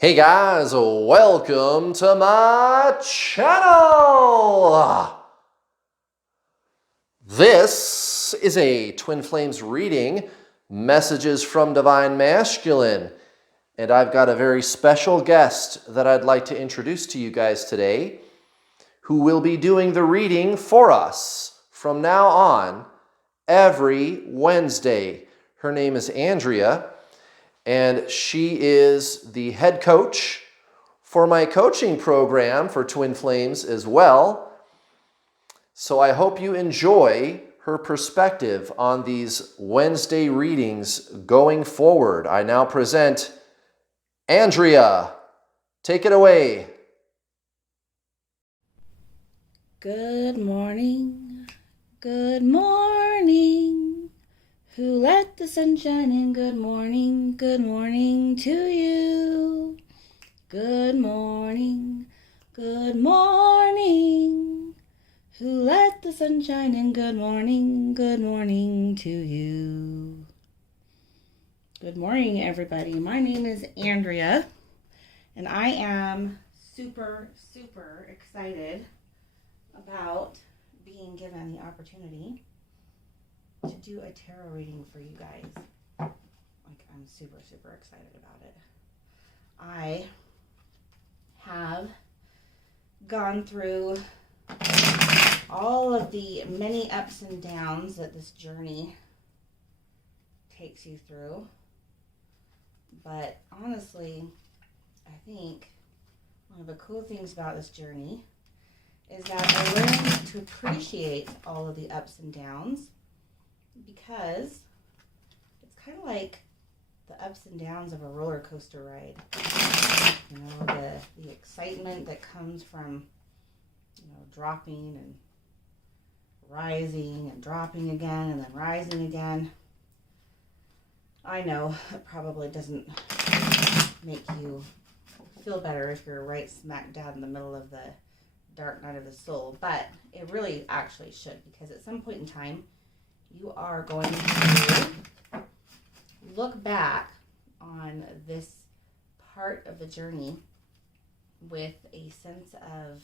Hey guys, welcome to my channel! This is a Twin Flames reading, Messages from Divine Masculine. And I've got a very special guest that I'd like to introduce to you guys today, who will be doing the reading for us from now on every Wednesday. Her name is Andrea, and she is the head coach for my coaching program for Twin Flames as well. So I hope you enjoy her perspective on these Wednesday readings going forward. I now present Andrea. Take it away. Good morning, good morning. Who let the sun shine in? Good morning to you. Good morning, good morning. Who let the sun shine in? Good morning to you. Good morning, everybody. My name is Andrea, and I am super excited about being given the opportunity to do a tarot reading for you guys. I'm super excited about it. I have gone through all of the many ups and downs that this journey takes you through. But honestly, I think one of the cool things about this journey is that I learned to appreciate all of the ups and downs, because it's kind of like the ups and downs of a roller coaster ride. You know, the excitement that comes from, dropping and rising and dropping again and then rising again. I know it probably doesn't make you feel better if you're right smack dab in the middle of the dark night of the soul, but it really actually should, because at some point in time you are going to look back on this part of the journey with a sense of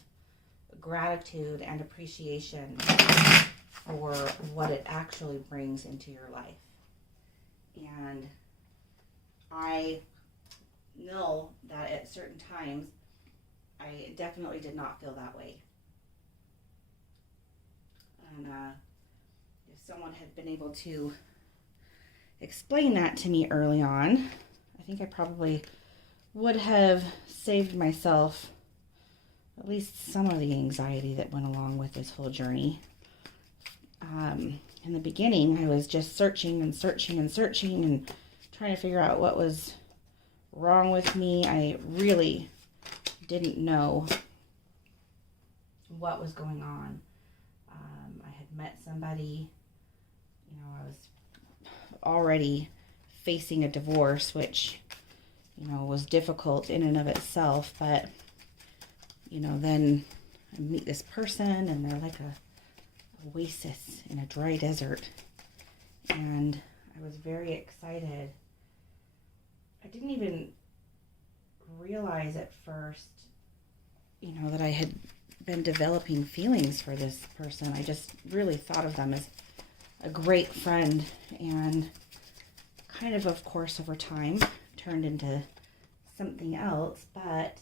gratitude and appreciation for what it actually brings into your life. And I know that at certain times I definitely did not feel that way. And if someone had been able to explain that to me early on, I think I probably would have saved myself at least some of the anxiety that went along with this whole journey. In the beginning, I was just searching and trying to figure out what was wrong with me. I really didn't know what was going on. I had met somebody, I was already facing a divorce, which, was difficult in and of itself, but, then I meet this person and they're like a oasis in a dry desert, and I was very excited. I didn't even realize at first, that I had been developing feelings for this person. I just really thought of them as a great friend, and kind of course, over time turned into something else, but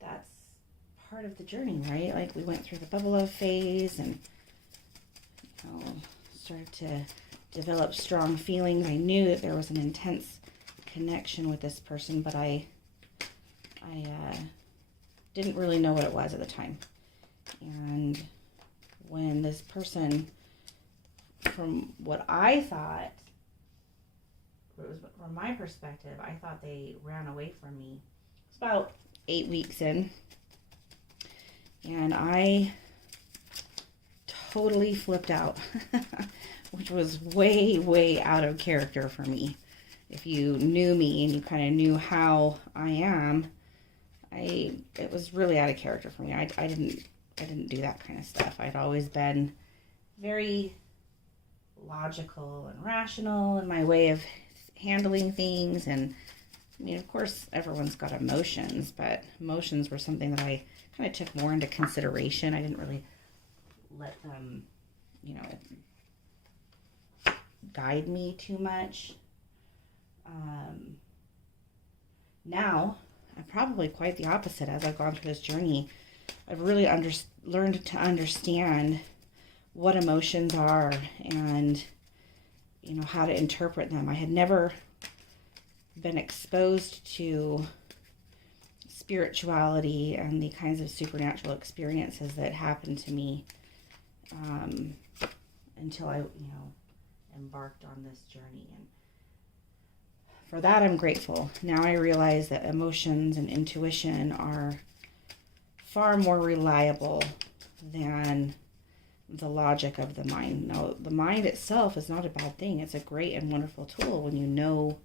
that's part of the journey, right? Like, we went through the bubble love phase and started to develop strong feelings. I knew that there was an intense connection with this person, but I didn't really know what it was at the time. And when this person, from what I thought, from my perspective, I thought they ran away from me. It's about 8 weeks in, and I totally flipped out, which was way out of character for me. If you knew me and you kind of knew how I am, it was really out of character for me. I didn't do that kind of stuff. I'd always been very logical and rational in my way of handling things. And I mean, of course, everyone's got emotions, but emotions were something that I kind of took more into consideration. I didn't really let them, guide me too much. Now, I'm probably quite the opposite. As I've gone through this journey, I've really learned to understand what emotions are and, how to interpret them. I had never been exposed to spirituality and the kinds of supernatural experiences that happened to me until I, embarked on this journey. And for that, I'm grateful. Now I realize that emotions and intuition are far more reliable than the logic of the mind. Now, the mind itself is not a bad thing. It's a great and wonderful tool when you know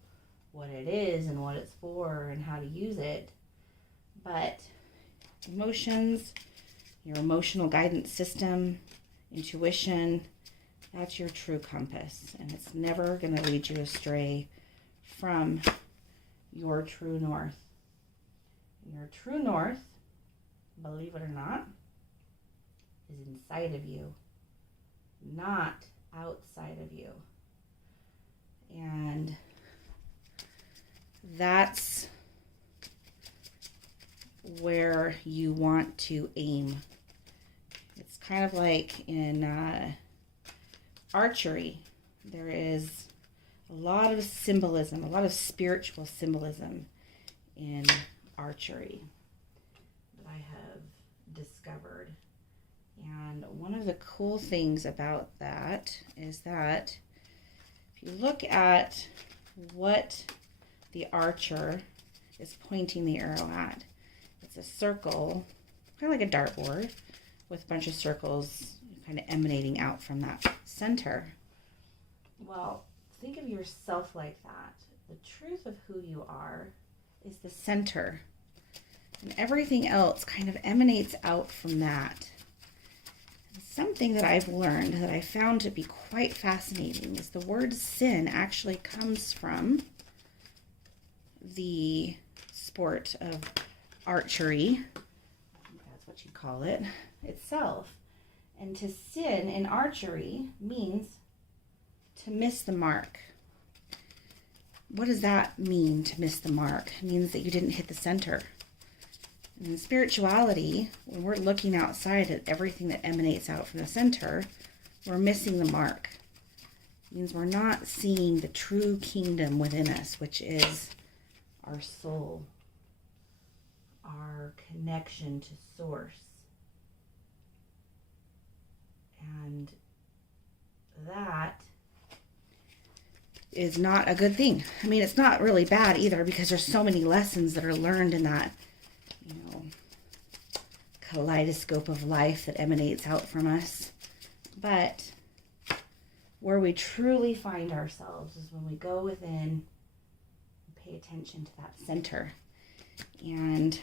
what it is and what it's for and how to use it. But emotions, your emotional guidance system, intuition, that's your true compass. And it's never going to lead you astray from your true north. Your true north, believe it or not, is inside of you, not outside of you. And that's where you want to aim. It's kind of like in archery. There is a lot of symbolism, a lot of spiritual symbolism in archery that I have discovered. And one of the cool things about that is that if you look at what the archer is pointing the arrow at, it's a circle, kind of like a dartboard, with a bunch of circles kind of emanating out from that center. Well, think of yourself like that. The truth of who you are is the center, and everything else kind of emanates out from that. Something that I've learned that I found to be quite fascinating is the word sin actually comes from the sport of archery, I think that's what you call it, itself. And to sin in archery means to miss the mark. What does that mean, to miss the mark? It means that you didn't hit the center. And in spirituality, when we're looking outside at everything that emanates out from the center, we're missing the mark. It means we're not seeing the true kingdom within us, which is our soul, our connection to source. And that is not a good thing. I mean, it's not really bad either, because there's so many lessons that are learned in that, kaleidoscope of life that emanates out from us. But where we truly find ourselves is when we go within and pay attention to that center. And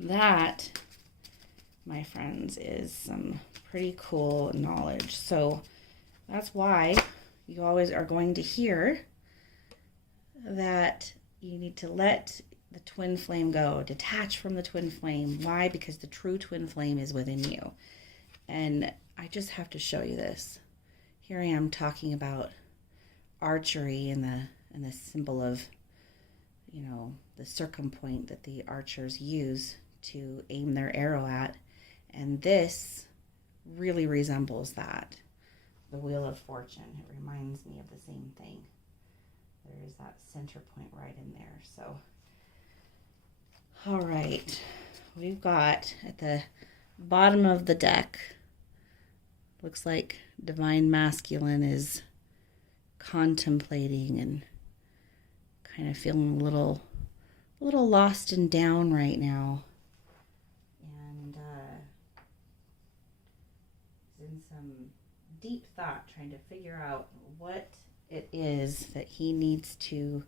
that, my friends, is some pretty cool knowledge. So that's why you always are going to hear that you need to let the twin flame go, detach from the twin flame. Why? Because the true twin flame is within you. And I just have to show you this. Here I am talking about archery and the symbol of, the circumpoint that the archers use to aim their arrow at. And this really resembles that. The Wheel of Fortune. It reminds me of the same thing. There is that center point right in there. So, all right. We've got at the bottom of the deck, looks like Divine Masculine is contemplating and kind of feeling a little lost and down right now. And is in some deep thought, trying to figure out what it is that he needs to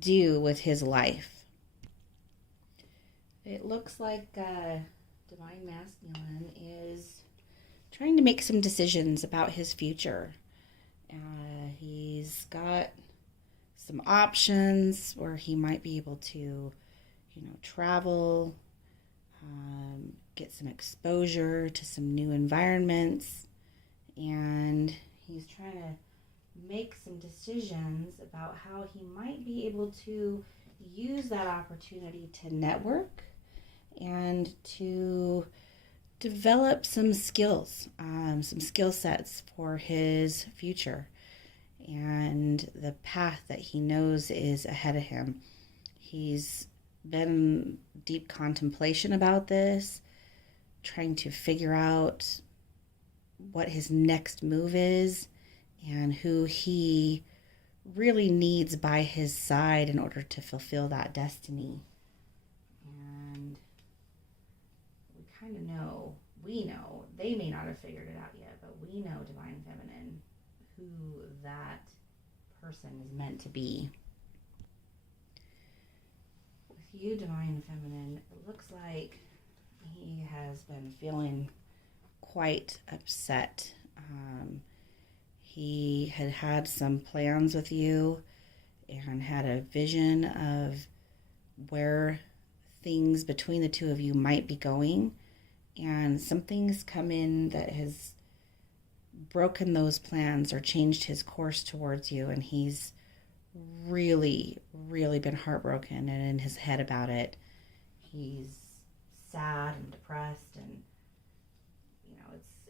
do with his life. It looks like Divine Masculine is trying to make some decisions about his future. He's got some options where he might be able to, travel, get some exposure to some new environments, and he's trying to make some decisions about how he might be able to use that opportunity to network and to develop some skills, some skill sets for his future and the path that he knows is ahead of him. He's been in deep contemplation about this, trying to figure out what his next move is and who he really needs by his side in order to fulfill that destiny. And we know, they may not have figured it out yet, but we know, Divine Feminine, who that person is meant to be. With you, Divine Feminine, it looks like he has been feeling quite upset. He had some plans with you and had a vision of where things between the two of you might be going, and something's come in that has broken those plans or changed his course towards you, and he's really, really been heartbroken and in his head about it. He's sad and depressed, and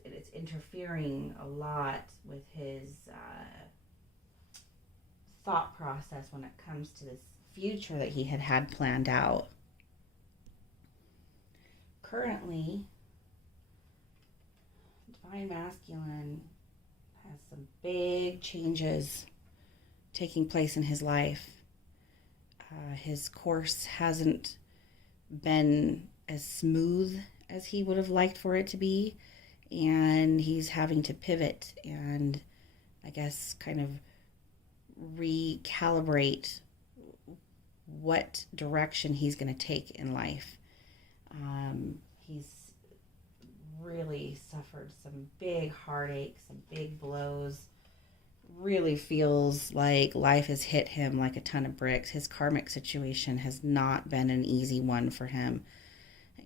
it's interfering a lot with his thought process when it comes to this future that he had planned out. Currently, Divine Masculine has some big changes taking place in his life. His course hasn't been as smooth as he would have liked for it to be, and he's having to pivot and, I guess, kind of recalibrate what direction he's going to take in life. He's really suffered some big heartache, some big blows. Really feels like life has hit him like a ton of bricks. His karmic situation has not been an easy one for him,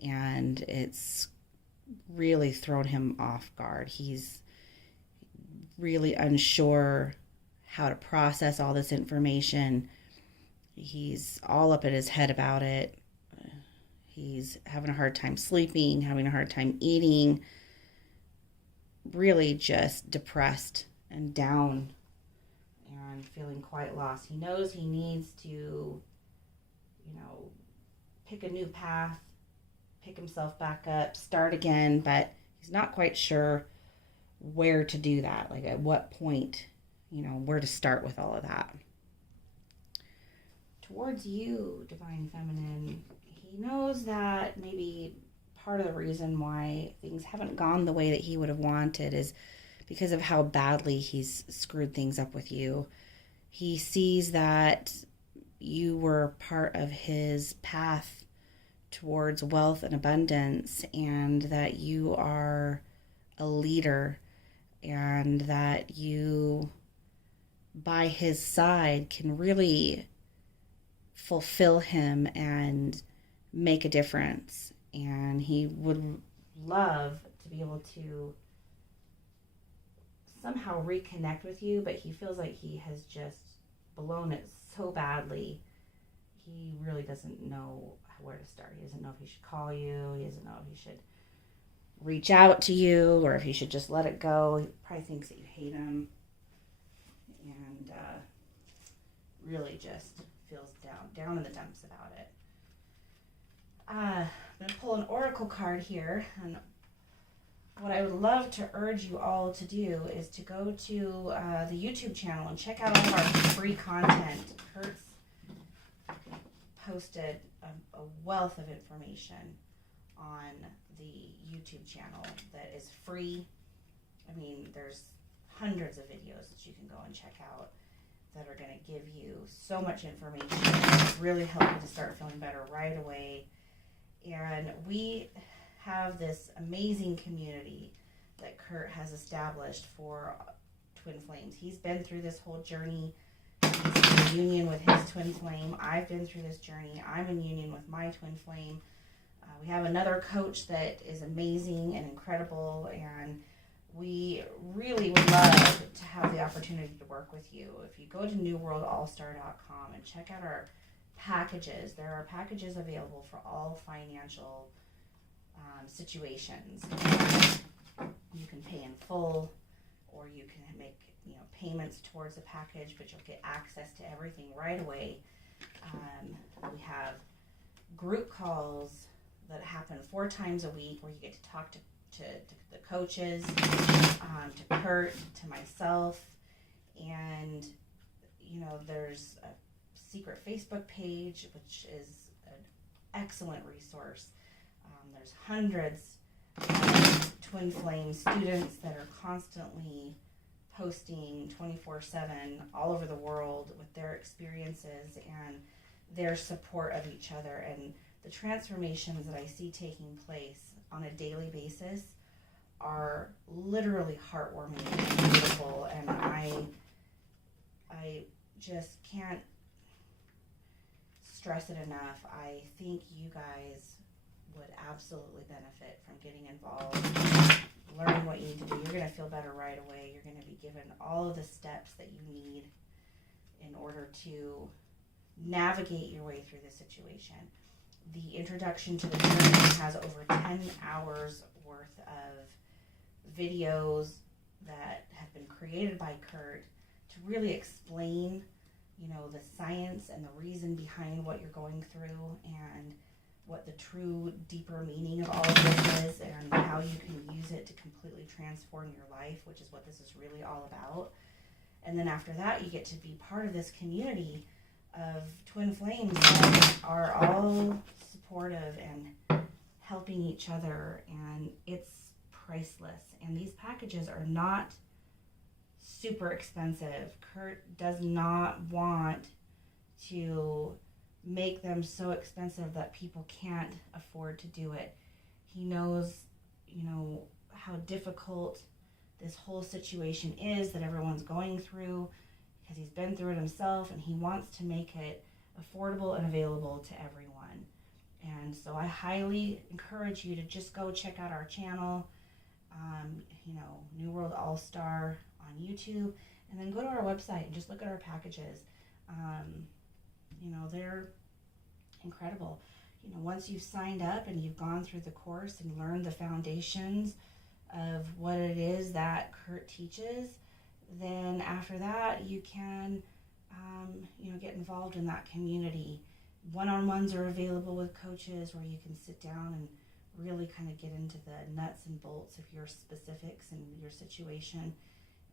and it's really thrown him off guard. He's really unsure how to process all this information. He's all up in his head about it. He's having a hard time sleeping, having a hard time eating, really just depressed and down and feeling quite lost. He knows he needs to, pick a new path, pick himself back up, start again, but he's not quite sure where to do that, like at what point, where to start with all of that. Towards you, Divine Feminine, he knows that maybe part of the reason why things haven't gone the way that he would have wanted is because of how badly he's screwed things up with you. He sees that you were part of his path towards wealth and abundance, and that you are a leader, and that you, by his side, can really fulfill him and make a difference. And he would love to be able to somehow reconnect with you, but he feels like he has just blown it so badly. He really doesn't know where to start. He doesn't know if he should call you. He doesn't know if he should reach out to you or if he should just let it go. He probably thinks that you hate him, and really just feels down in the dumps about it. I'm going to pull an oracle card here, and what I would love to urge you all to do is to go to the YouTube channel and check out all of our free content. Kurt's posted a wealth of information on the YouTube channel that is free. I mean, there's hundreds of videos that you can go and check out that are going to give you so much information, really help you to start feeling better right away. And we have this amazing community that Kurt has established for Twin Flames. He's been through this whole journey. He's union with his twin flame. I've been through this journey. I'm in union with my twin flame. We have another coach that is amazing and incredible, and we really would love to have the opportunity to work with you. If you go to newworldallstar.com and check out our packages, there are packages available for all financial situations. You can pay in full, or you can make payments towards the package, but you'll get access to everything right away. We have group calls that happen 4 times a week where you get to talk to the coaches, to Kurt, to myself, and there's a secret Facebook page which is an excellent resource. There's hundreds of Twin Flame students that are constantly posting 24/7 all over the world with their experiences and their support of each other, and the transformations that I see taking place on a daily basis are literally heartwarming and beautiful, and I just can't stress it enough. I think you guys would absolutely benefit from getting involved, learning what you need to do. You're going to feel better right away. You're going to be given all of the steps that you need in order to navigate your way through this situation. The introduction to the journey has over 10 hours worth of videos that have been created by Kurt to really explain, the science and the reason behind what you're going through, and what the true deeper meaning of all of this is, and how you can use it to completely transform your life, which is what this is really all about. And then after that, you get to be part of this community of twin flames that are all supportive and helping each other, and it's priceless. And these packages are not super expensive. Kurt does not want to make them so expensive that people can't afford to do it. He knows, how difficult this whole situation is that everyone's going through, because he's been through it himself, and he wants to make it affordable and available to everyone. And so I highly encourage you to just go check out our channel, New World All Star on YouTube, and then go to our website and just look at our packages. They're incredible. Once you've signed up and you've gone through the course and learned the foundations of what it is that Kurt teaches, then after that you can get involved in that community. One-on-ones are available with coaches where you can sit down and really kind of get into the nuts and bolts of your specifics and your situation,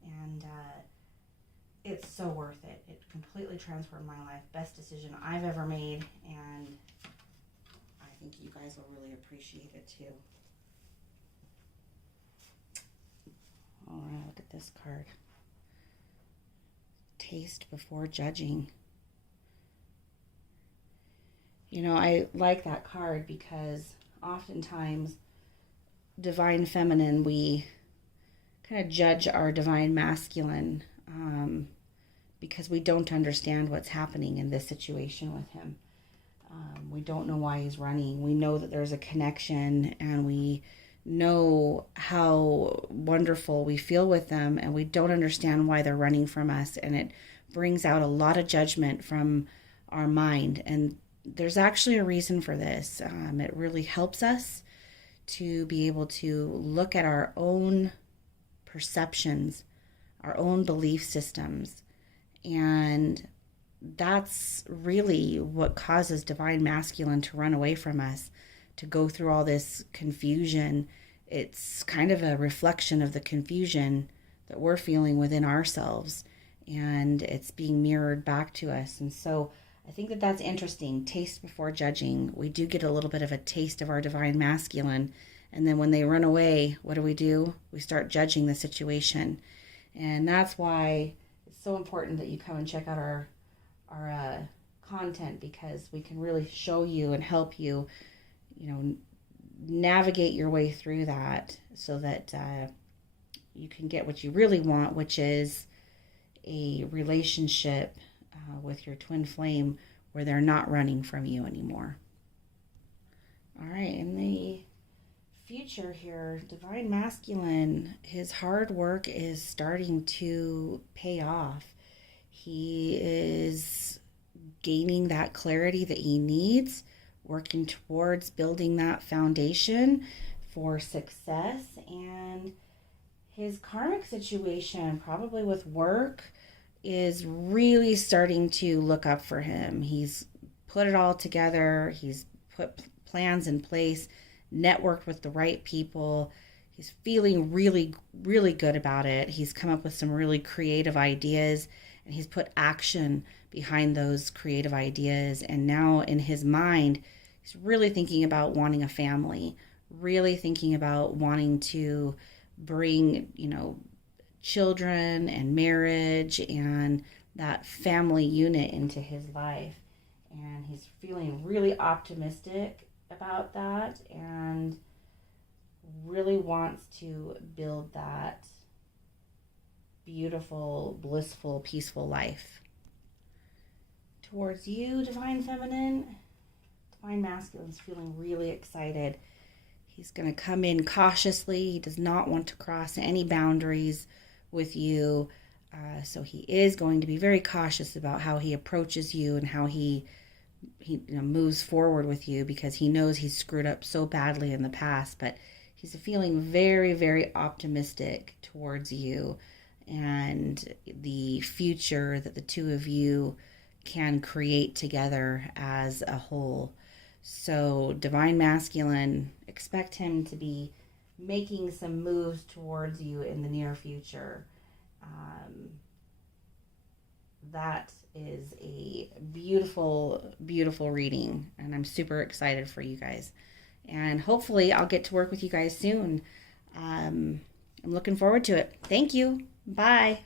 and it's so worth it. It completely transformed my life. Best decision I've ever made, and I think you guys will really appreciate it too. All right, look at this card. Taste before judging. I like that card because oftentimes divine feminine, we kind of judge our divine masculine because we don't understand what's happening in this situation with him. We don't know why he's running. We know that there's a connection, and we know how wonderful we feel with them, and we don't understand why they're running from us, and it brings out a lot of judgment from our mind. And there's actually a reason for this. It really helps us to be able to look at our own perceptions, our own belief systems, and that's really what causes divine masculine to run away from us, to go through all this confusion. It's kind of a reflection of the confusion that we're feeling within ourselves, and it's being mirrored back to us. And so I think that that's interesting. Taste before judging. We do get a little bit of a taste of our divine masculine, and then when they run away, what do? We start judging the situation. And that's why it's so important that you come and check out our content, because we can really show you and help you, navigate your way through that, so that you can get what you really want, which is a relationship with your twin flame where they're not running from you anymore. All right, in the future here, divine masculine, his hard work is starting to pay off. He is gaining that clarity that he needs, working towards building that foundation for success. And his karmic situation, probably with work, is really starting to look up for him. He's put it all together, he's put plans in place, networked with the right people. He's feeling really, really good about it. He's come up with some really creative ideas and he's put action behind those creative ideas. And now in his mind, he's really thinking about wanting a family, really thinking about wanting to bring, children and marriage and that family unit into his life. And he's feeling really optimistic about that and really wants to build that beautiful, blissful, peaceful life. Towards you, divine feminine, divine masculine is feeling really excited. He's going to come in cautiously. He does not want to cross any boundaries with you. So he is going to be very cautious about how he approaches you and how he moves forward with you, because he knows he's screwed up so badly in the past. But he's feeling very, very optimistic towards you and the future that the two of you can create together as a whole. So divine masculine, expect him to be making some moves towards you in the near future. That is a beautiful, beautiful reading, and I'm super excited for you guys. And hopefully I'll get to work with you guys soon. I'm looking forward to it. Thank you. Bye.